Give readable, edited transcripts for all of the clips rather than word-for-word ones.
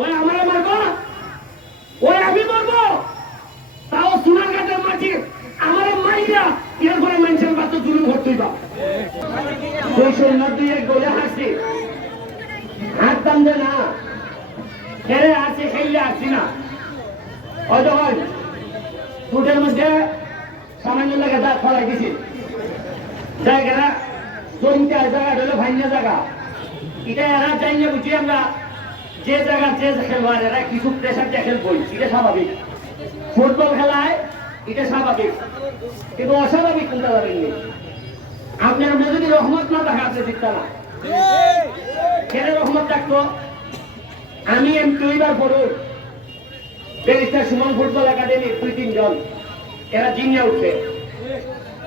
ওই আমারে মারবো, ওই আমি মারবো, তাও সোনারঘাটের মাটি আমারে মাইরা এরপরে মানুষের বাচ্চা জুলুম করতেই বা 290 গোলে হাসি হাত দামবে না খেলে আসি খেললে আসছি না হয়তো হয় ফুটের মধ্যে সামান্য লাগে দাঁত ফলাই দিছি জায়গাটা জমিতে জায়গা হলো ভাইনা জায়গা এটা এরা যাই না বুঝি আমরা যে জায়গা যে খেলোয়াড় এরা কিছু প্রেশার দিয়ে খেলবো এটা স্বাভাবিক ফুটবল খেলায় এটা স্বাভাবিক কিন্তু অস্বাভাবিক কোনটা যাবেননি আপনার মধ্যে যদি রহমত না থাকে আপনি জিততে না খেলে রহমত থাকতো আমি দুইবার পড়ো ব্যারিস্টার সুমন ফুটবল একাডেমি 2-3 জন এরা জিনিয়ে উঠছে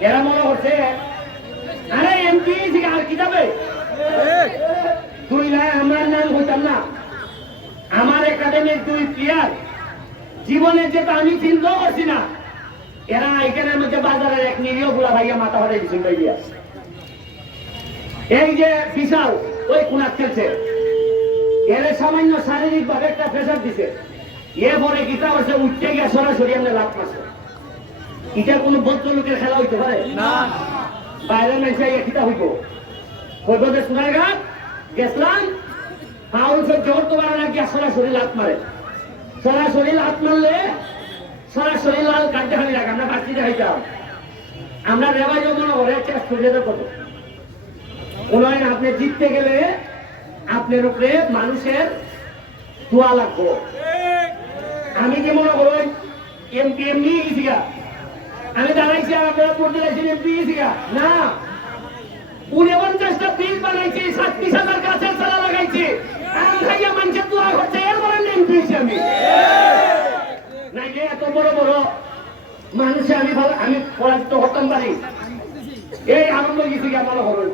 এরা মনে হচ্ছে আরে এমপি আর কি যাবে তুই না আমার নাম হইতাম না আমার একাডেমির 2 প্লেয়ার জীবনে যেটা আমি চিন্তা করছি না এরা এখানের মধ্যে বাজারের এক নিরীহ গুলা ভাইয়া মাথা হরে দিচ্ছেন ভাইয়া এই যে বিশাল ওই কোনার খেলছে এর সামান্য শারীরিক ভাবে একটা প্রেশার দিছে এরপরে গীতা বসে উঠতে গিয়ে সরাসরি আমরা লাভ পাচ্ছে এটা কোন ভদ্রলোকের খেলা হইতে পারে না বাইরে মেসে গীতা হইব হইব যে সোনারঘাট গেছিলাম ফাউল জোর তো বাড়া গিয়ে সরাসরি লাভ মারে সরাসরি লাভ মারলে সরাসরি লাল কাটতে খালি রাখ আমরা বাঁচতে দেখাইতাম আমরা রেবাই মনে করে চেষ্টা করে কত উন্নয়ন আপনি জিততে গেলে আপনার উপরে মানুষের দোয়া লাগবো আমি কি মনে করি এমপি এমনি গেছি গা আমি দাঁড়াইছি আর আপনারা পড়তে যাইছেন এমপি গেছি গা না 49টা বিল বানাইছি 37,000 গাছের চারা লাগাইছি আম খাইয়া মানুষের দোয়া করছে এর বলেন এমপি হয়েছি আমি নাইলে এত বড় বড় মানুষে আমি ভালো আমি পরাজিত হতাম পারি এই আনন্দ গেছি গা ভালো হবেন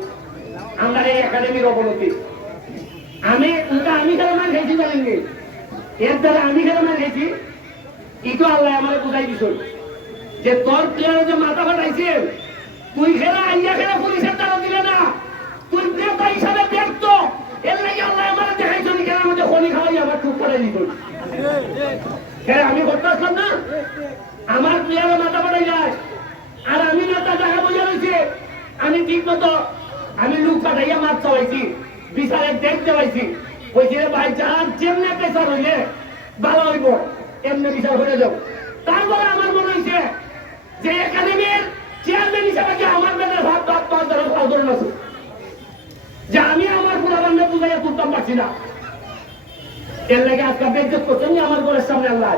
আমরা এই একাডেমির অবনতি আমি খেলা মার খেয়েছি জানেন এর দ্বারা আমি খেলা মার খেয়েছি এটা আল্লাহ আমার বুঝাই দিছ যে তোর প্লেয়ার যে মাথা ফাটাইছে তুই খেলা আইয়া খেলা পুলিশের দ্বারা দিলে না তুই নেতা হিসাবে দেখতো এর লাগে আল্লাহ আমার দেখাইছ নি খেলার মধ্যে খনি খাওয়াই আমার চুপ করে দিত আমি করতে আসলাম না আমার প্লেয়ারের মাথা ফাটাই যায় আর আমি নেতা দেখা বোঝা রয়েছে আমি ঠিক মতো আমি লুক পাঠাইয়া মাছ চালাইছি বিচারে দেখতে পাইছি ওই যে ভাই যার যেমনি পেশার হইলে ভালো হইব এমনি বিচার হয়ে যাও তারপরে আমার মনে হয়েছে যে একাডেমির চেয়ারম্যান হিসাবে যে আমার বেটার ভাব ভাব পাওয়ার ধরন আছে যে আমি আমার পুরা বান্ধে বুঝাইয়া তুলতাম পারছি না এর লাগে আজকে বেজ্জত করছেন আমার ঘরের সামনে আল্লাহ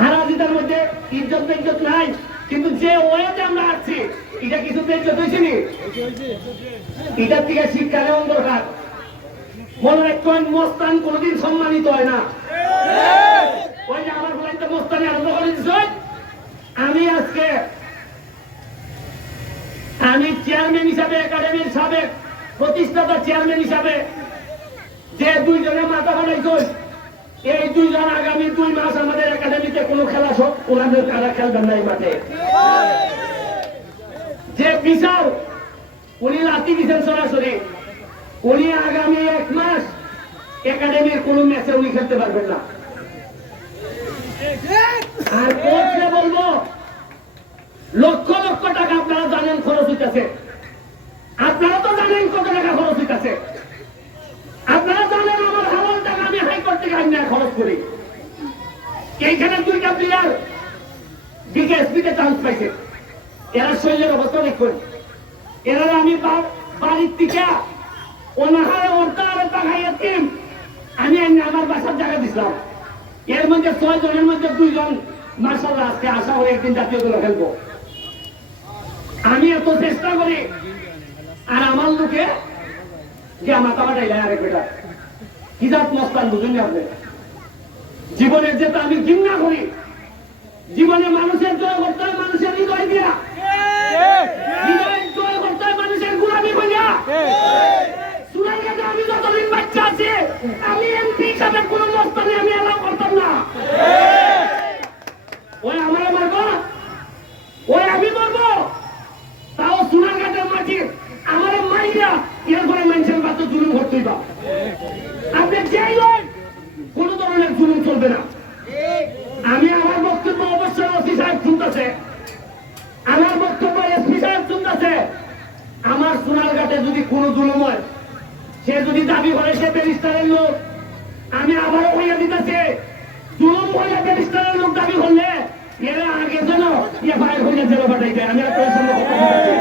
হারা জিতার মধ্যে ইজ্জত নাই কিন্তু যে ওয়েতে আমরা আসছি এটা কিছু বেজ্জত হয়েছে নি এটার থেকে শিক্ষা নেওয়া দরকার মনে রাখবেন মস্তান কোনদিন সম্মানিত হয় না ওই যে আমার বলাইতে মস্তানি আরম্ভ করে দিচ্ছে আমি আজকে আমি চেয়ারম্যান হিসাবে একাডেমির সাবেক প্রতিষ্ঠাতা চেয়ারম্যান হিসাবে যে 2 জনের মাথা বানাইছে এই 2 জন আগামী 2 মাস আমাদের একাডেমিতে কোনো খেলা সব ওনাদের কারা খেলবেন না এই মাঠে যে বিশাল উনি লাঠি দিচ্ছেন সরাসরি উনি আগামী 1 মাস একাডেমির কোন ম্যাচে উনি খেলতে পারবেন না আর কোচকে বলবো লক্ষ লক্ষ টাকা আপনারা জানেন খরচ হইতেছে আপনারা তো জানেন কত টাকা খরচ হইতেছে আপনারা জানেন আমার হাওয়াল টাকা আমি হাইকোর্ট থেকে আইন খরচ করি এইখানে 2টা প্লেয়ার বিকেএসপিতে চান্স পাইছে এরা শরীরের অবস্থা দেখুন এরা আমি বাড়ির থেকে অনাহারে অর্থারে টাকাইয়া টিম আমি আমার বাসার জায়গা দিছিলাম এর মধ্যে 6 জনের মধ্যে 2 জন মার্শাল্লাহ আজকে আশা করি একদিন জাতীয় দলে খেলবো আমি এত চেষ্টা করি আর আমার লোকে যে আমার কামাটাই যায় আরেক বেটা হিজাত মস্তান বুঝুন আপনি জীবনের যেটা আমি ঘৃণা করি জীবনে মানুষের জয় করতে হয় মানুষের হৃদয় দিয়া হৃদয়ের জয় করতে হয় মানুষের গোলামি হইয়া আমি যতদিন বাচ্চা আছি আমি এমপি হিসাবে কোন মস্তানে আমি এলাও করতাম না ওই আমার মারবো ওই আমি মারবো তাও সোনারঘাটের মাটি আমার মাইরা এরপরে মানুষের বাচ্চা জুলুম করতেই বা আপনি যেই চলবে না। আমি আমার বক্তব্য অবশ্যই ওসি সাহেব শুনতেছে, আমার বক্তব্য এসপি সাহেব শুনতেছে। আমার সোনারঘাটে যদি কোনো জুলুম হয়, সে যদি দাবি করে সে ব্যারিস্টারের লোক, আমি আবারও হইয়া দিতেছে, জুলুম হইয়া ব্যারিস্টারের লোক দাবি করলে এরা আগে যেন এফআইআর হইয়া জেলে পাঠাই দেয়। আমি আপনার সামনে কথা বলছি,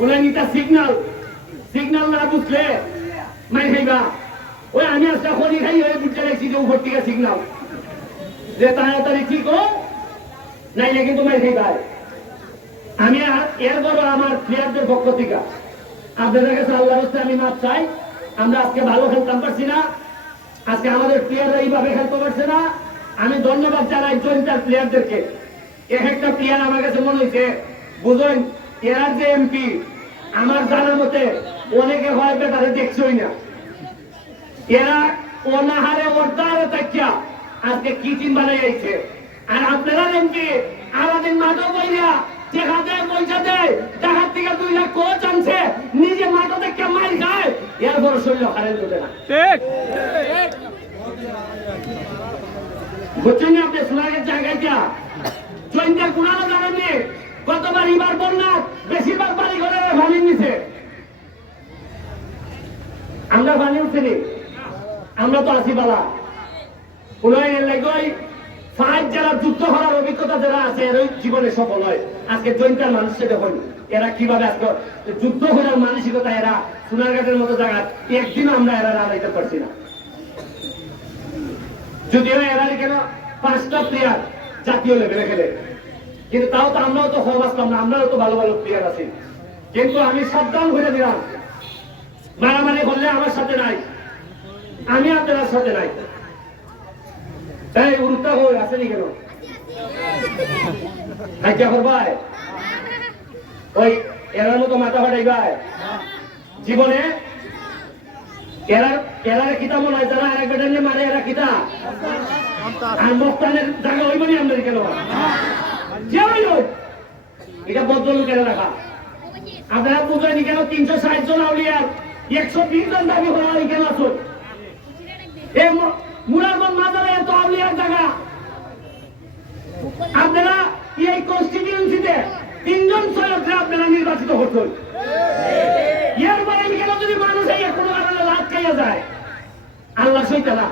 ওরা নিতা সিগন্যাল না বুঝলে মাই খাইবা। ওই আমি আজকে খনি খাই হয়ে বুঝতে লাগছি যে উপর থেকে সিগন্যাল যে তাড়াতাড়ি ঠিক হোক, নাইলে কিন্তু মাই খাইবা। আমি এর বড় আমার প্লেয়ারদের পক্ষ থেকে আপনাদের কাছে আল্লাহর রাস্তায় আমি মাপ চাই। আমরা আজকে ভালো খেলতাম পারছি না, আজকে আমাদের প্লেয়াররা এইভাবে খেলতে পারছে না। আমি ধন্যবাদ জানাই জয়েন্টার প্লেয়ারদেরকে। এক একটা প্লেয়ার আমার কাছে মনে হয়েছে, বুঝলেন, এরা যে এমপি আমার জানার মতে অনেকে হয় বেটারে দেখছই না। এরা অনাহারে অর্ধারে তাকিয়া আজকে কি চিন বানাই আইছে। আর আপনারা এমপি আলাদিন মাদক বইয়া দেখা দেয়, পয়সা দেয়, টাকার থেকে 2 লাখ কোচ আনছে, নিজে মাথা থেকে মার খায়, এর বড় শরীর হারেন দেবে না। বুঝছেন আপনি সোনাগের জায়গায় যা জয়েন্টার গুণানো জানেননি। গতবার এবার বন্যা বেশিরভাগ বাড়ি ঘরে পানি নিছে, আমরা পানি উঠছিনি, আমরা তো আছি বালা। ফাইভ যারা যুদ্ধ করার অভিজ্ঞতা যারা আছে এর জীবনে সফল হয়। আজকে জয়েন্টার মানুষকে দেখুন এরা কিভাবে আজকে যুদ্ধ করার মানসিকতা, এরা সোনারঘাটের মতো জায়গা একদিনও আমরা এরা রাড়াইতে পারছি না। যদিও এরা কেন 5টা প্লেয়ার জাতীয় লেভেলে খেলে, কিন্তু তাও তো আমরাও তো হওয়া আসতাম না, আমরাও তো ভালো ভালো প্লেয়ার আছি। কিন্তু আমি সাবধান করে দিলাম, মারামারি করলে আমার সাথে নাই, আমি আপনার সাথে নাই। তাই উরুটা হয়ে আসেনি কেন ভাই? ওই এরার মতো মাথা ফাটাইবাই জীবনে। এরার কিতা মনে হয় যারা আরেক বেটার মারে, এরা কিতা আর মস্তানের জায়গা হইবনি আমাদের কেন? যে হইল এটা ভদ্রলোকের রাখা। আপনারা বুঝলেন কেন 360 জন আউলিয়ার 120 জন দাবি করা কেন আসুন? এই মুরারগঞ্জ মাজারে এত আউলিয়ার জায়গা, আপনারা এই কনস্টিটিউয়েন্সিতে 3 জন সৈয়দকে আপনারা নির্বাচিত করছেন। এর বাইরে কেন যদি মানুষ এই কোনো কারণে লাভ খাইয়া যায়, আল্লাহ সইতে না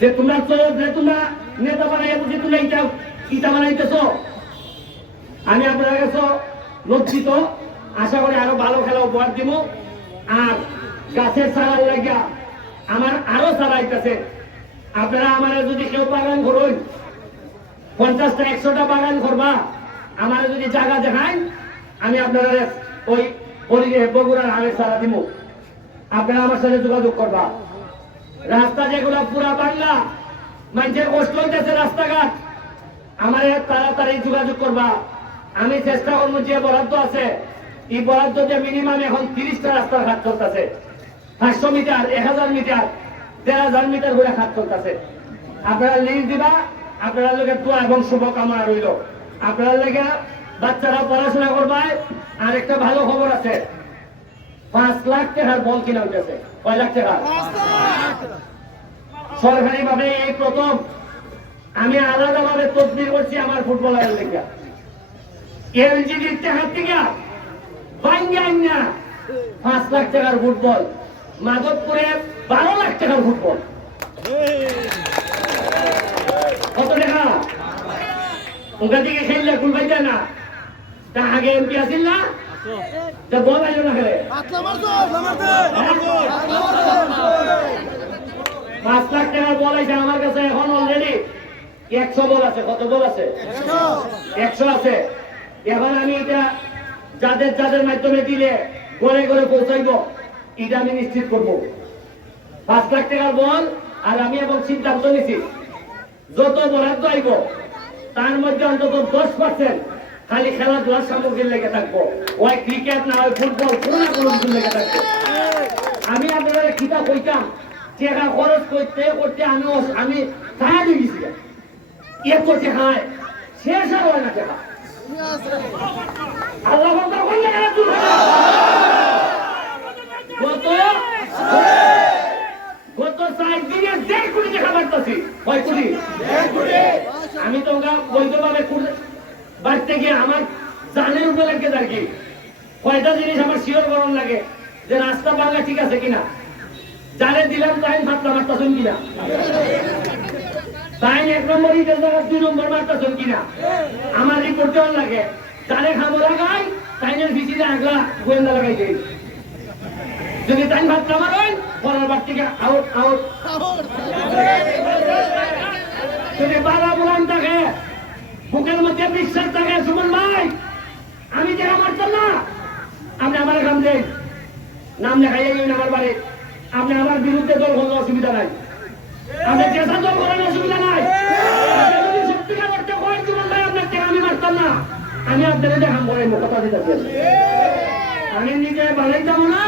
যে তোমরা সৈয়দ, যে তোমরা নেতা বানাইয়া বুঝে তোমরা ইটা বানাইতেছ। আমি আপনার কাছে লজ্জিত, আশা করি আরো ভালো খেলা উপহার দিব। আর গাছের চারা লাগিয়া আমার আরো চারা আইতেছে। আপনারা আমার যদি কেউ বাগান করুন, 50টা 100টা বাগান করবা, আমার যদি জায়গা দেখায়, আমি আপনারা ওই বগুড়ার আমের চারা দিব। আপনারা আমার সাথে যোগাযোগ করবা। রাস্তা যেগুলো পুরা বাংলা মানুষের কষ্ট হইতেছে রাস্তাঘাট, আমার তাড়াতাড়ি যোগাযোগ করবা। আমি চেষ্টা করবো যে বরাদ্দ আছে এই বরাদ্দ যে মিনিমাম এখন 30টা রাস্তার ঘাট চলতেছে, 500 মিটার, 1000 মিটার, 1000 মিটার করে ঘাট চলতেছে। আপনারা লিঙ্ক দিবা, আপনারা লোকের দোয়া এবং শুভকামনা রইল। আপনারা লেগে বাচ্চারা পড়াশোনা করবে। আর একটা ভালো খবর আছে, 5 লাখ টাকার বল কিনা উঠেছে। কয় লাখ টাকা? সরকারি ভাবে এই প্রথম আমি আলাদা ভাবে তদবির করছি আমার ফুটবলারের লেগে। এলজিডির টাকার থেকে 5 লাখ টাকার ফুটবল, মাধবপুরে 12 লাখ টাকার ফুটবল। কত টাকা? ওখান থেকে খেললে খুলবাই যায় না। তা আগে এমপি আসিল না, তা বল আইল না খেলে 5 লাখ টাকার বল আছে আমার কাছে এখন অলরেডি 100 বল আছে। কত বল আছে? 100 আছে। এখন আমি এটা যাদের যাদের মাধ্যমে দিলে ঘরে ঘরে পৌঁছাইব, এটা আমি নিশ্চিত করবো। 5 লাখ টাকার বল। আর আমি এখন সিদ্ধান্ত নিছি, যত বরাদ্দ আইব তার মধ্যে অন্তত 10% খালি খেলাধুলার সামগ্রীর লেগে থাকবো। ওই ক্রিকেট না হয় ফুটবল, কোনো না কোনো কিছু লেগে থাকবো। আমি আপনারা কিতাব কইতাম টাকা খরচ করতে করতে আমি টায়ার্ড হয়ে গেছি। এত টাকায় শেষ আর হয় না টাকা। আল্লাহ গত আছি কয় কোটি আমি তো বৈধভাবে বাড়তে গিয়ে আমার জানের উপরে লাগে আর কি কয়টা জিনিস আমার শিওর গরম লাগে যে রাস্তা বাংলা ঠিক আছে কিনা যারে দিলাম তাই ভাবলাম মারতাছেন কিনা তাই 1 নম্বর ইটের জায়গা 2 নম্বর মারতাছেন কিনা আমার রিপোর্ট দেওয়ার লাগে যারে খাবো লাগাই তাইনের ভিজিলে আগলা গোয়েন্দা লাগাই দেয় যদি তাই ভাবতে আমার হয় পরের বার থেকে আউট আউট যদি বাবা বুলান থাকে বুকের মধ্যে বিশ্বাস থাকে সুমন ভাই আমি যে মারতাম না আপনি আমার কাম দেন নাম লেখাইয়া গেলেন আমার বাড়ি আপনি আমার বিরুদ্ধে দল কোনো অসুবিধা নাই আপনি চেষ্টা দল করার অসুবিধা নাই যদি সত্যিকার করতে হয় সুমন ভাই আপনার থেকে আমি মারতাম না আমি আপনাদের দেখাম করে কথা দিতেছি আমি নিজে বাড়াই যাবো না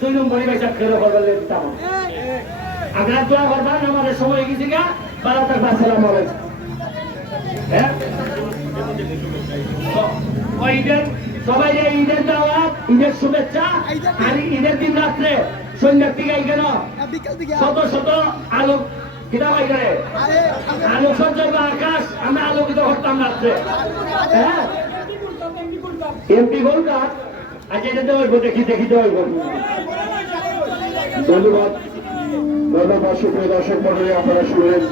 2 নম্বরই পয়সা ফেরো করবার দিতাম আপনার দোয়া করবেন আমাদের সময় গেছি গা 12 আসসালামু আলাইকুম হ্যাঁ সবাই ঈদের দাওয়াত ঈদের শুভেচ্ছা আর ঈদের দিন রাত্রে সন্ধ্যার দিকে কেন শত শত আলোক কিনা হয় করে আলোক সজ্জার বা আকাশ আমরা আলোকিত করতাম রাত্রে হ্যাঁ এমপি গোলকা আজ এটা হইব দেখিতে হইব ধন্যবাদ সুপ্রিয় দর্শক মন্ডলী আপনারা শুনলেন